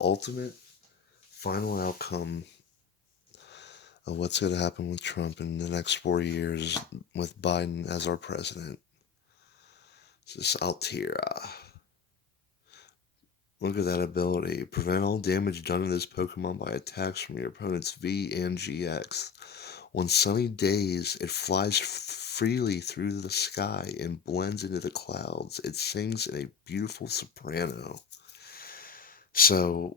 ultimate final outcome of what's going to happen with Trump in the next 4 years with Biden as our president. This is Altira. Look at that ability. Prevent all damage done to this Pokemon by attacks from your opponent's V and GX. On sunny days, it flies freely through the sky and blends into the clouds. It sings in a beautiful soprano. So,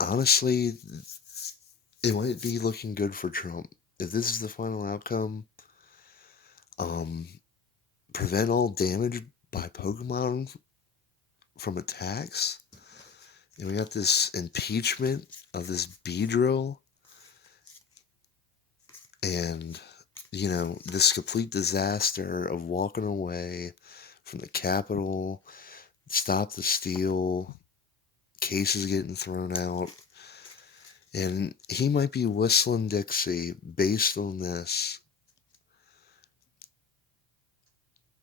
honestly, it might be looking good for Trump. If this is the final outcome, um, prevent all damage by Pokemon from attacks. And we got this impeachment of this Beedrill. And, this complete disaster of walking away from the Capitol, stop the steal, cases getting thrown out. And he might be whistling Dixie based on this,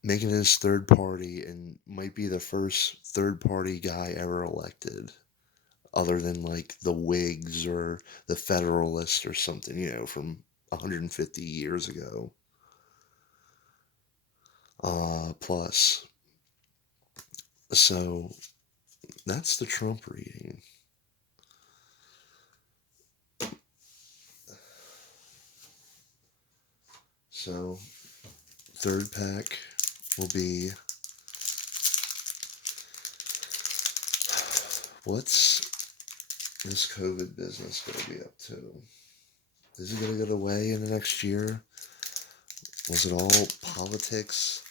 making his third party, and might be the first third party guy ever elected, other than like the Whigs or the Federalists or something, from 150 years ago. Plus. So that's the Trump reading. So, third pack will be, what's this COVID business going to be up to? Is it going to go away in the next year? Was it all politics?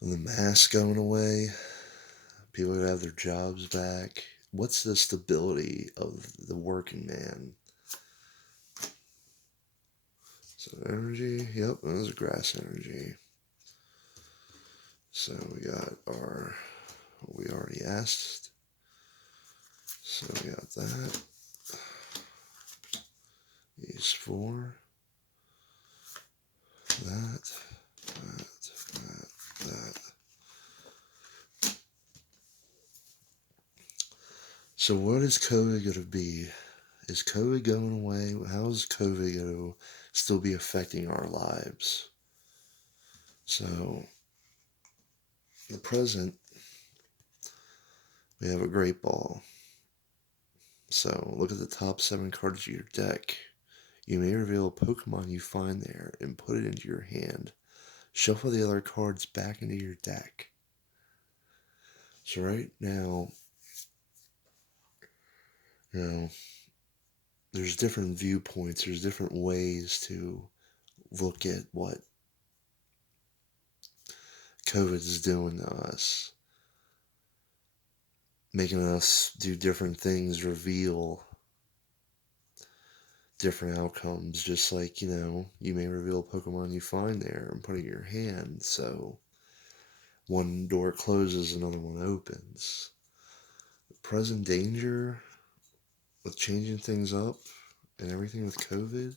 And the mask going away? People are going to have their jobs back? What's the stability of the working man? So energy, yep, that was grass energy. So we got our, what we already asked. So we got that. These four. That. So what is COVID going to be? Is COVID going away? How is COVID going to still be affecting our lives? So, the present, we have a great ball. So, look at the top 7 cards of your deck. You may reveal a Pokemon you find there and put it into your hand. Shuffle the other cards back into your deck. So right now, there's different viewpoints, there's different ways to look at what COVID is doing to us. Making us do different things, reveal different outcomes, just like, you may reveal a Pokemon you find there and put it in your hand, so one door closes, another one opens. The present danger with changing things up and everything with COVID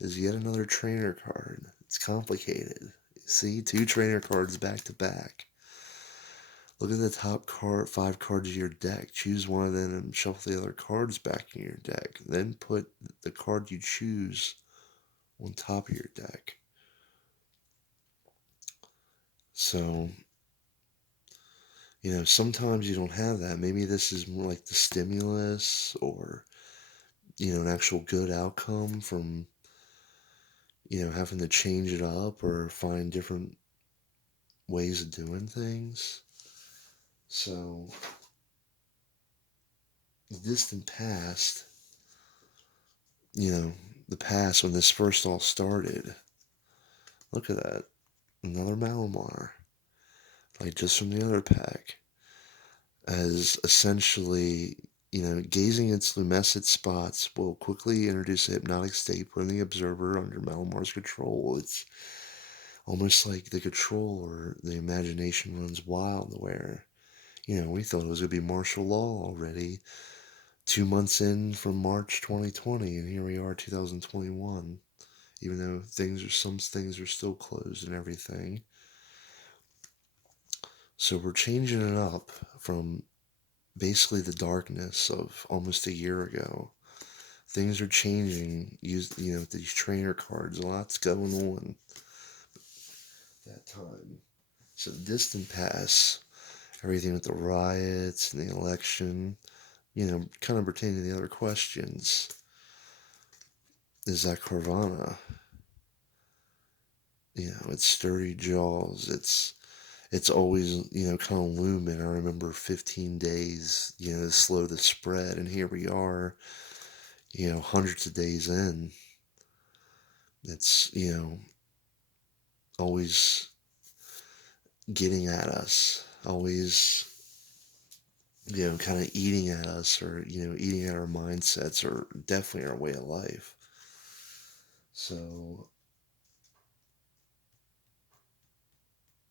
is yet another trainer card. It's complicated. See, 2 trainer cards back to back. Look at the top 5 cards of your deck. Choose one of them and shuffle the other cards back in your deck. Then put the card you choose on top of your deck. So, sometimes you don't have that. Maybe this is more like the stimulus or, an actual good outcome from, having to change it up or find different ways of doing things. So, the distant past, the past when this first all started, look at that. Another Malamar, like just from the other pack, as essentially, gazing its lumescent spots will quickly introduce a hypnotic state, putting the observer under Malamar's control. It's almost like the control or the imagination runs wild, where We thought it was going to be martial law already 2 months in from March 2020, and here we are 2021, even though some things are still closed and everything. So we're changing it up from basically the darkness of almost a year ago. Things are changing. These trainer cards, a lot's going on that time. So the distant past, everything with the riots and the election, kind of pertaining to the other questions, is that Carvana. It's sturdy jaws. It's always, kind of looming. I remember 15 days, to slow the spread, and here we are, hundreds of days in. It's, always getting at us, always, kind of eating at us, or, eating at our mindsets, or definitely our way of life. So,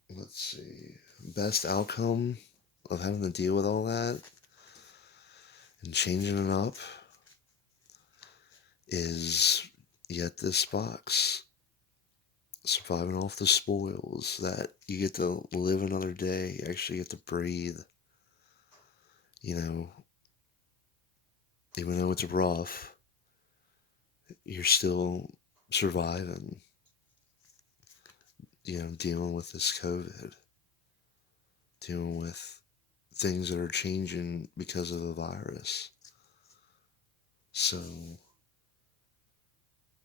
let's see. Best outcome of having to deal with all that and changing it up is yet this box. Surviving off the spoils, that you get to live another day, you actually get to breathe, you know, even though it's rough, you're still surviving, dealing with this COVID, dealing with things that are changing because of the virus. So,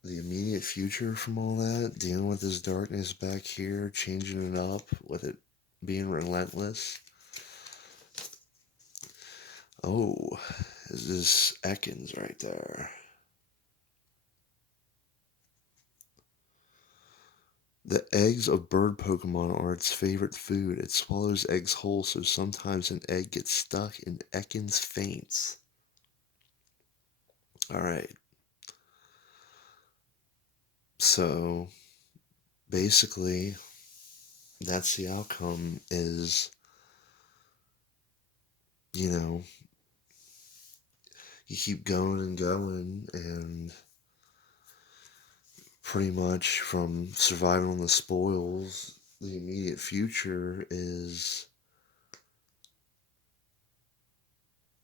the immediate future from all that, dealing with this darkness back here, changing it up, with it being relentless. Oh, is this Ekans right there? The eggs of bird Pokemon are its favorite food. It swallows eggs whole, so sometimes an egg gets stuck and Ekans faints. Alright, so basically, that's the outcome is, you know, you keep going and going, and pretty much from surviving on the spoils, the immediate future is,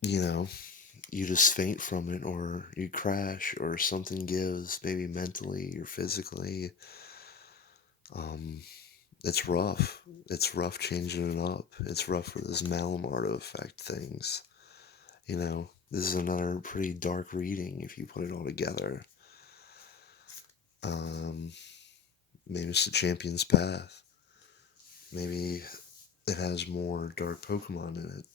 you just faint from it, or you crash, or something gives, maybe mentally or physically. Um, it's rough. It's rough changing it up. It's rough for this Malamar to affect things. This is another pretty dark reading if you put it all together. Um, Maybe it's the Champion's Path. Maybe it has more dark Pokemon in it.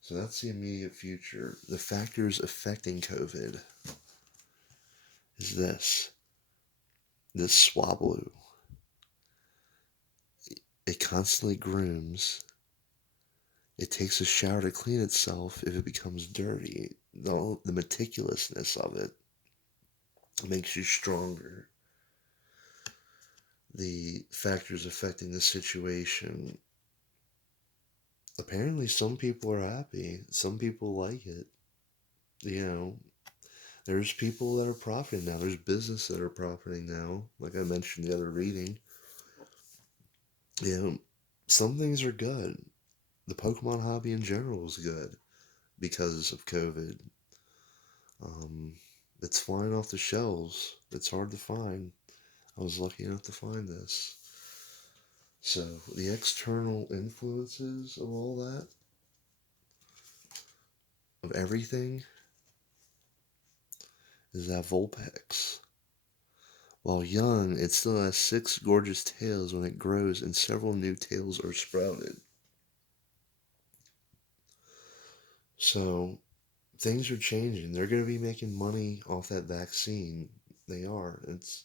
So that's the immediate future. The factors affecting COVID is this Swablu. It constantly grooms. It takes a shower to clean itself if it becomes dirty. The meticulousness of it makes you stronger. The factors affecting the situation. Apparently, some people are happy. Some people like it. There's people that are profiting now. There's business that are profiting now. Like I mentioned the other reading. Some things are good. The Pokemon hobby in general is good because of COVID. It's flying off the shelves. It's hard to find. I was lucky enough to find this. So, the external influences of all that, of everything, is that Vulpix. While young, it still has 6 gorgeous tails when it grows, and several new tails are sprouted. So, things are changing. They're going to be making money off that vaccine. They are. It's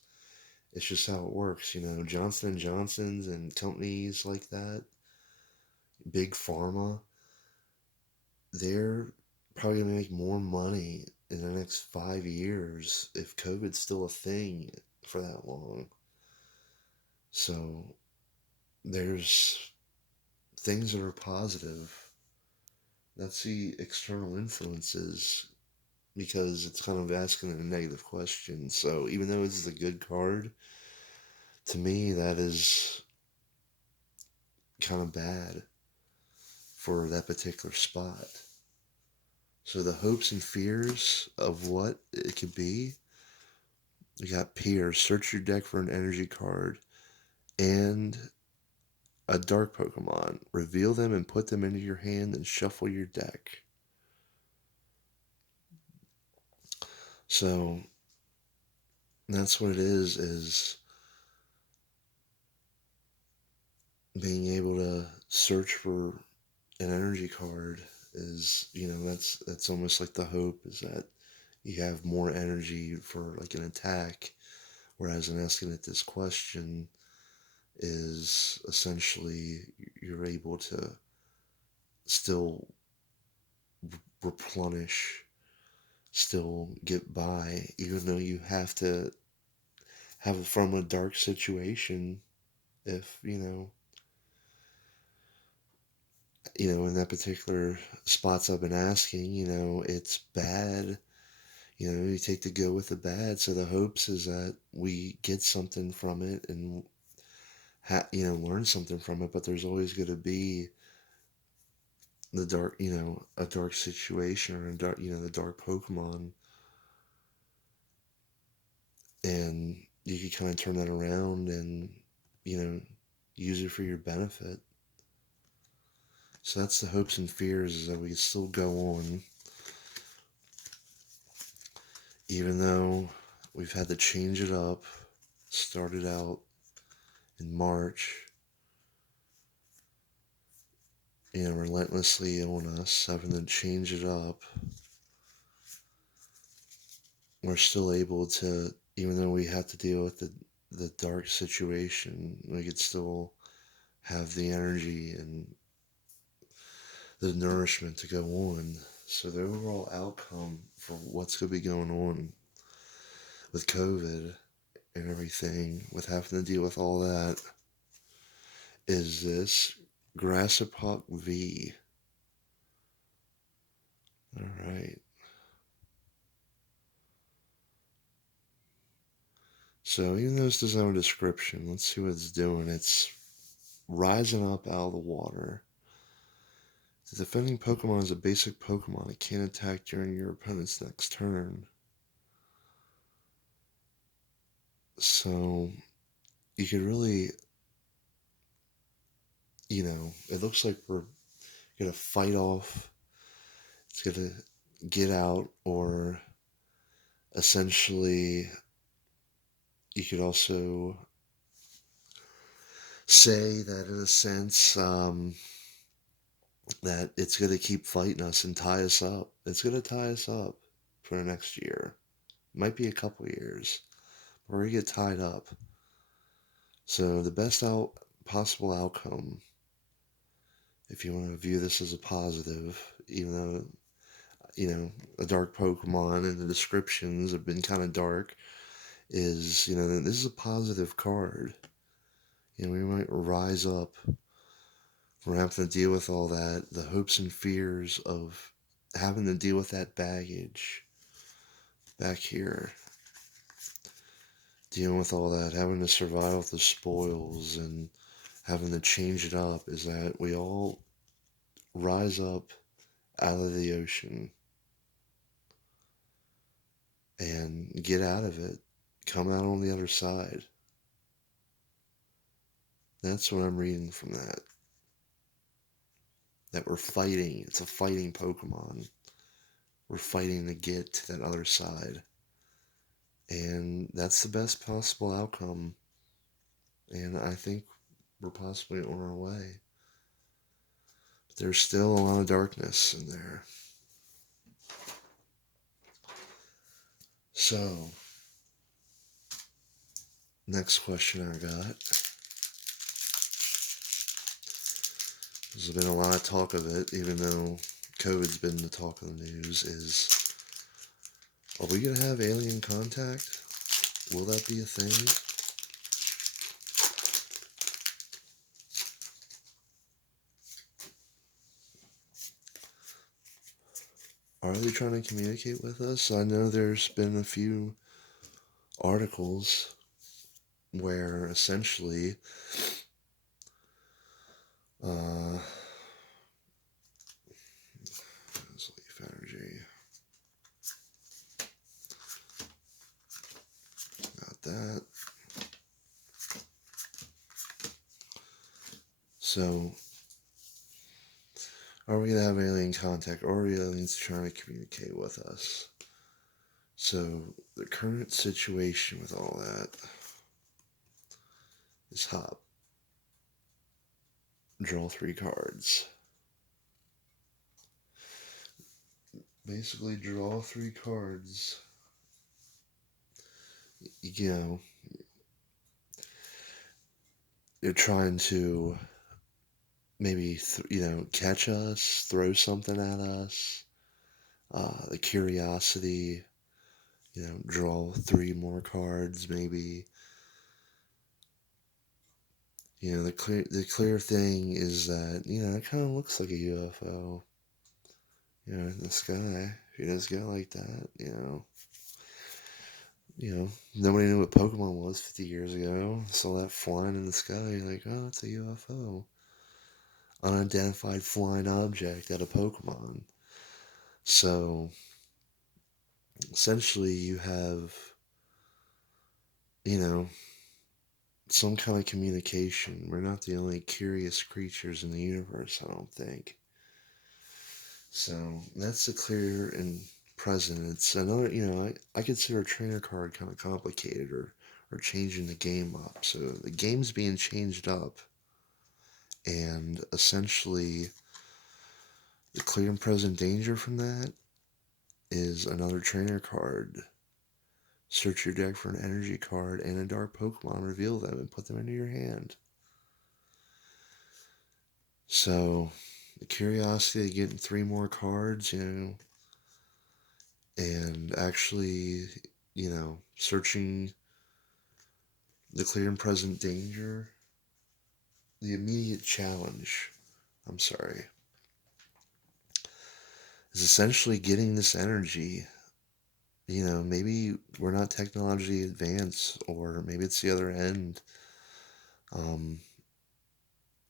just how it works, Johnson & Johnson's and companies like that, big pharma, they're probably going to make more money in the next 5 years if COVID's still a thing for that long. So there's things that are positive. That's the external influences, because it's kind of asking a negative question. So even though it's a good card, to me that is kind of bad for that particular spot. So the hopes and fears of what it could be. We got Peers. Search your deck for an energy card and a dark Pokemon. Reveal them and put them into your hand and shuffle your deck. So that's what it is being able to search for an energy card is, that's almost like the hope is that you have more energy for like an attack, whereas in asking it this question is essentially you're able to still replenish, still get by, even though you have to have it from a dark situation. If in that particular spots I've been asking, it's bad. You take the good with the bad. So the hopes is that we get something from it and learn something from it. But there's always going to be the dark, a dark situation or a dark, the dark Pokemon, and you can kind of turn that around and use it for your benefit. So that's the hopes and fears, is that we can still go on, even though we've had to change it up. Started out in March, relentlessly on us, having to change it up. We're still able to, even though we have to deal with the dark situation, we could still have the energy and the nourishment to go on. So the overall outcome for what's going to be going on with COVID and everything, with having to deal with all that, is this Grassapop V. All right. So even though this doesn't have a description, let's see what it's doing. It's rising up out of the water. The defending Pokemon is a basic Pokemon. It can't attack during your opponent's next turn. So you could really, it looks like we're going to fight off. It's going to get out, or essentially you could also say that in a sense that it's going to keep fighting us and tie us up. It's going to tie us up for the next year. Might be a couple years. We're going to get tied up. So the best possible outcome, if you want to view this as a positive, even though, a dark Pokemon and the descriptions have been kind of dark, is, that this is a positive card. We might rise up. We're having to deal with all that, the hopes and fears of having to deal with that baggage back here. Dealing with all that, having to survive with the spoils and having to change it up, is that we all rise up out of the ocean and get out of it, come out on the other side. That's what I'm reading from that. That we're fighting. It's a fighting Pokemon. We're fighting to get to that other side. And that's the best possible outcome. And I think we're possibly on our way. But there's still a lot of darkness in there. So, next question I got. There's been a lot of talk of it, even though COVID's been the talk of the news, is, are we going to have alien contact? Will that be a thing? Are they trying to communicate with us? I know there's been a few articles where essentially uh, leaf energy. Got that. So, are we going to have alien contact, or are aliens trying to communicate with us? So, the current situation with all that is hop. Draw 3 cards. Basically, draw 3 cards. You know, you're trying to maybe, catch us, throw something at us. The curiosity, draw 3 more cards, maybe. The clear thing is that, it kind of looks like a UFO, in the sky. If you just go like that, nobody knew what Pokemon was 50 years ago. Saw that flying in the sky, you're like, oh, it's a UFO. Unidentified flying object at a Pokemon. So, essentially, you have, you know, some kind of communication. We're not the only curious creatures in the universe, I don't think. So that's the clear and present. It's another, I consider a trainer card kind of complicated or changing the game up. So the game's being changed up, and essentially the clear and present danger from that is another trainer card. Search your deck for an energy card and a dark Pokemon, reveal them, and put them into your hand. So, the curiosity of getting 3 more cards, and actually, searching the clear and present danger, the immediate challenge, I'm sorry, is essentially getting this energy. Maybe we're not technologically advanced, or maybe it's the other end. Um,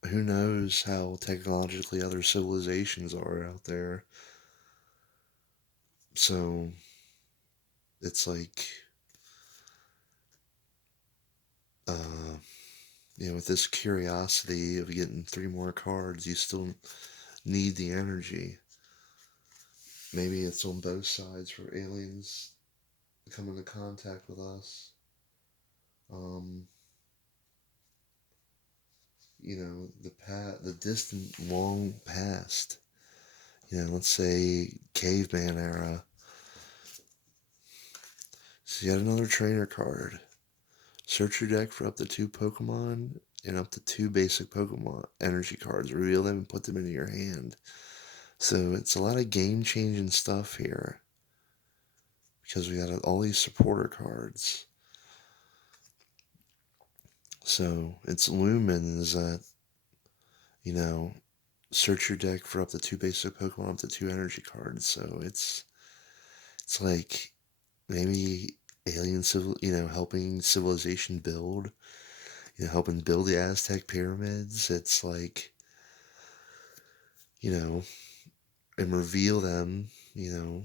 who knows how technologically other civilizations are out there. So, it's like, uh, with this curiosity of getting 3 more cards, you still need the energy. Maybe it's on both sides for aliens to come into contact with us. Um, the distant, long past. Let's say caveman era. So you got another trainer card. Search your deck for up to 2 Pokemon and up to 2 basic Pokemon energy cards. Reveal them and put them into your hand. So it's a lot of game-changing stuff here, because we got all these supporter cards. So it's lumens that, search your deck for up to 2 basic Pokemon, up to 2 energy cards. So it's like maybe helping civilization build, helping build the Aztec pyramids. It's like, and reveal them, the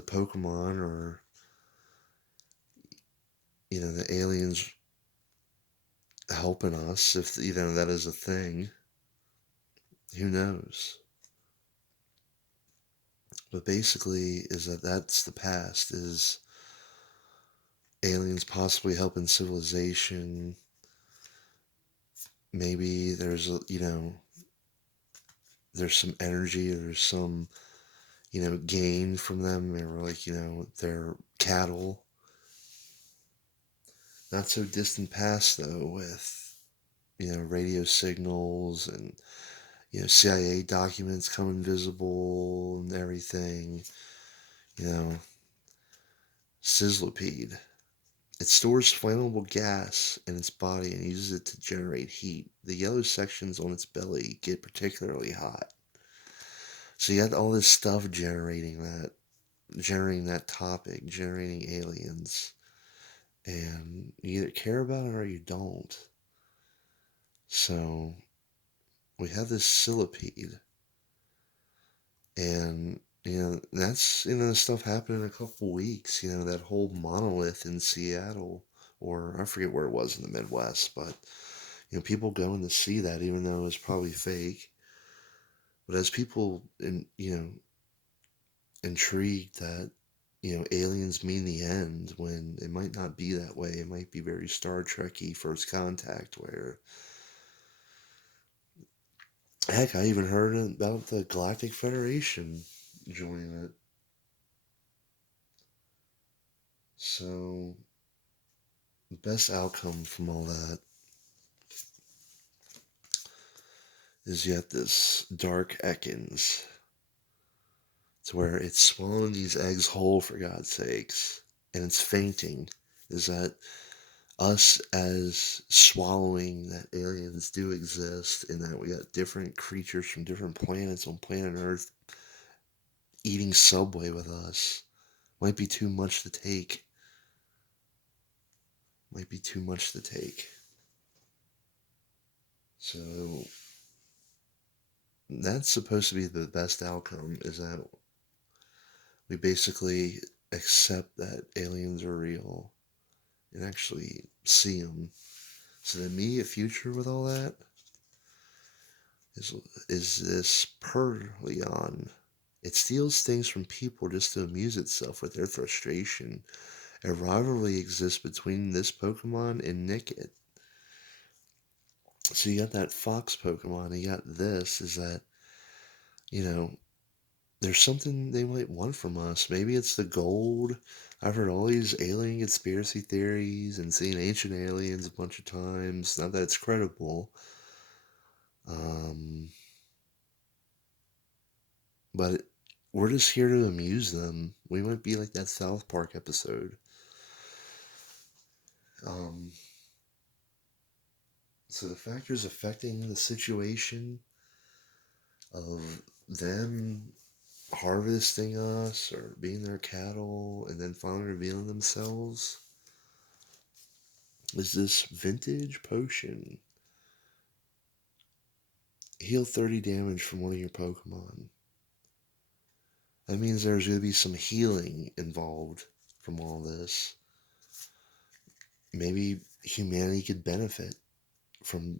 Pokemon, or, the aliens helping us, if, that is a thing. Who knows? But basically, that's the past, is aliens possibly helping civilization. Maybe there's there's some energy, there's some, gain from them. Or like, they're cattle. Not so distant past, though, with, radio signals and, CIA documents coming visible and everything. Sizzlipede. It stores flammable gas in its body and uses it to generate heat. The yellow sections on its belly get particularly hot. So you got all this stuff generating that topic, generating aliens, and you either care about it or you don't. So we have this Cillipede, and that's stuff happened in a couple weeks. That whole monolith in Seattle, or I forget where it was in the Midwest, but people going to see that even though it was probably fake. But as people intrigued that aliens mean the end when it might not be that way. It might be very Star Trekky First Contact, where heck, I even heard about the Galactic Federation joining it. So the best outcome from all that is yet this Dark Ekans. It's where it's swallowing these eggs whole, for God's sakes, and it's fainting. Is that us as swallowing that aliens do exist, and that we got different creatures from different planets on planet Earth eating Subway with us? Might be too much to take. Might be too much to take. So that's supposed to be the best outcome, is that we basically accept that aliens are real and actually see them. So the immediate future with all that is this Perleon. It steals things from people just to amuse itself with their frustration. A rivalry exists between this Pokemon and Nickit. So you got that Fox Pokemon, and you got this, is that, you know, there's something they might want from us. Maybe it's the gold. I've heard all these alien conspiracy theories and seen ancient aliens a bunch of times. Not that it's credible. Um, but we're just here to amuse them. We might be like that South Park episode. Um, so the factors affecting the situation of them harvesting us or being their cattle and then finally revealing themselves is this vintage potion. Heal 30 damage from one of your Pokemon. That means there's going to be some healing involved from all this. Maybe humanity could benefit from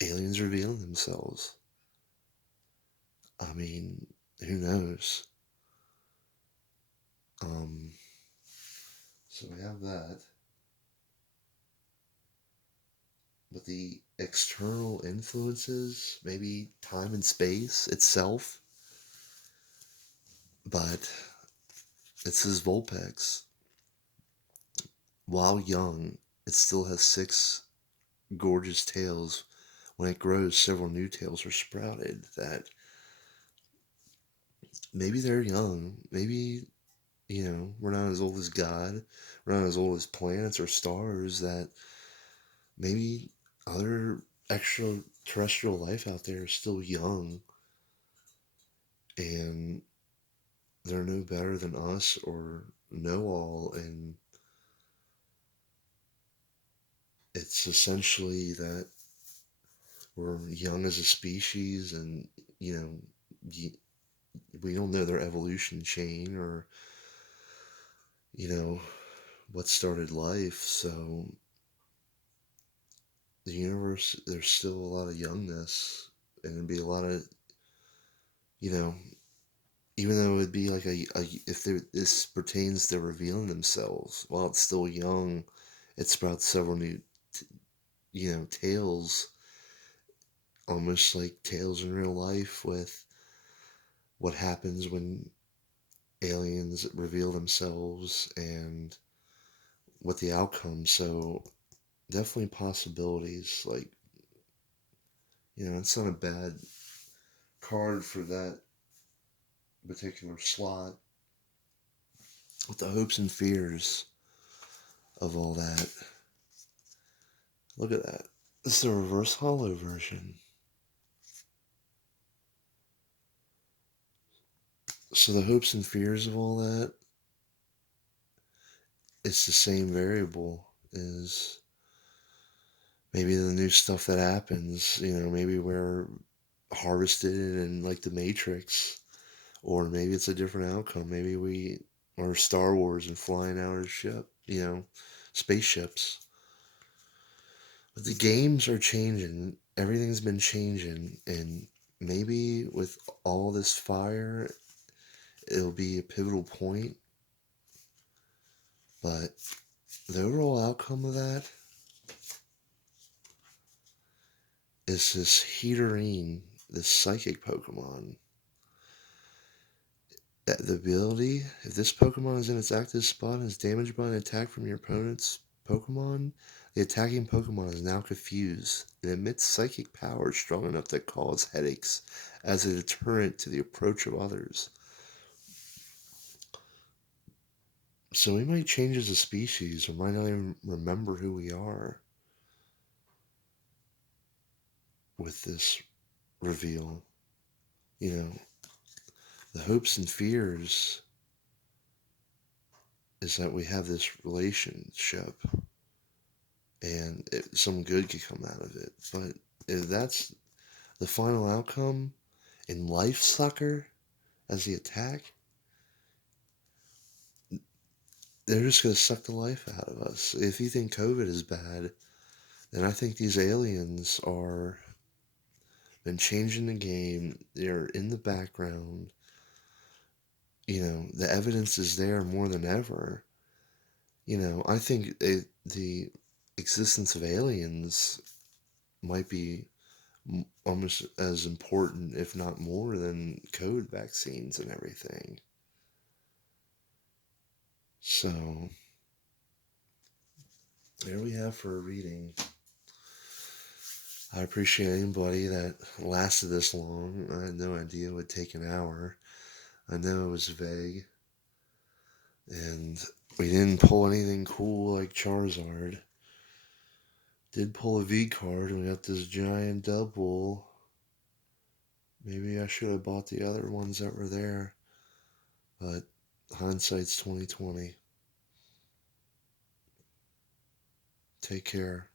aliens revealing themselves. I mean, who knows? Um, so we have that. But the external influences, maybe time and space itself. But it says Vulpix. While young, it still has 6 gorgeous tails. When it grows, several new tails are sprouted. That maybe they're young. Maybe, we're not as old as God. We're not as old as planets or stars. That maybe other extraterrestrial life out there is still young. And they're no better than us or know all. And it's essentially that we're young as a species, and you know we don't know their evolution chain, or what started life. So the universe, there's still a lot of youngness, and it'd be a lot of, you know even though it'd be like if this pertains to revealing themselves while it's still young, it sprouts several new tails, almost like tails in real life, with what happens when aliens reveal themselves and what the outcome. So definitely possibilities. Like, it's not a bad card for that particular slot, with the hopes and fears of all that. Look at that. This is a reverse hollow version. So the hopes and fears of all that, it's the same variable is maybe the new stuff that happens, maybe we're harvested in like the Matrix, or maybe it's a different outcome. Maybe we are Star Wars and flying our ship, spaceships. But the games are changing. Everything's been changing, and maybe with all this fire, it'll be a pivotal point. But the overall outcome of that is this Heaterine, this psychic Pokemon. The ability, if this Pokemon is in its active spot and is damaged by an attack from your opponent's Pokemon, the attacking Pokemon is now confused. It emits psychic power strong enough to cause headaches as a deterrent to the approach of others. So we might change as a species or might not even remember who we are with this reveal. You know, the hopes and fears is that we have this relationship and some good could come out of it. But if that's the final outcome in Life Sucker as the attack, they're just going to suck the life out of us. If you think COVID is bad, then I think these aliens are been changing the game. They're in the background. The evidence is there more than ever. I think the existence of aliens might be almost as important, if not more, than COVID vaccines and everything. So, there we have for a reading. I appreciate anybody that lasted this long. I had no idea it would take an hour. I know it was vague. And we didn't pull anything cool like Charizard. Did pull a V card and we got this giant Dubwool. Maybe I should have bought the other ones that were there. But hindsight's 2020. Take care.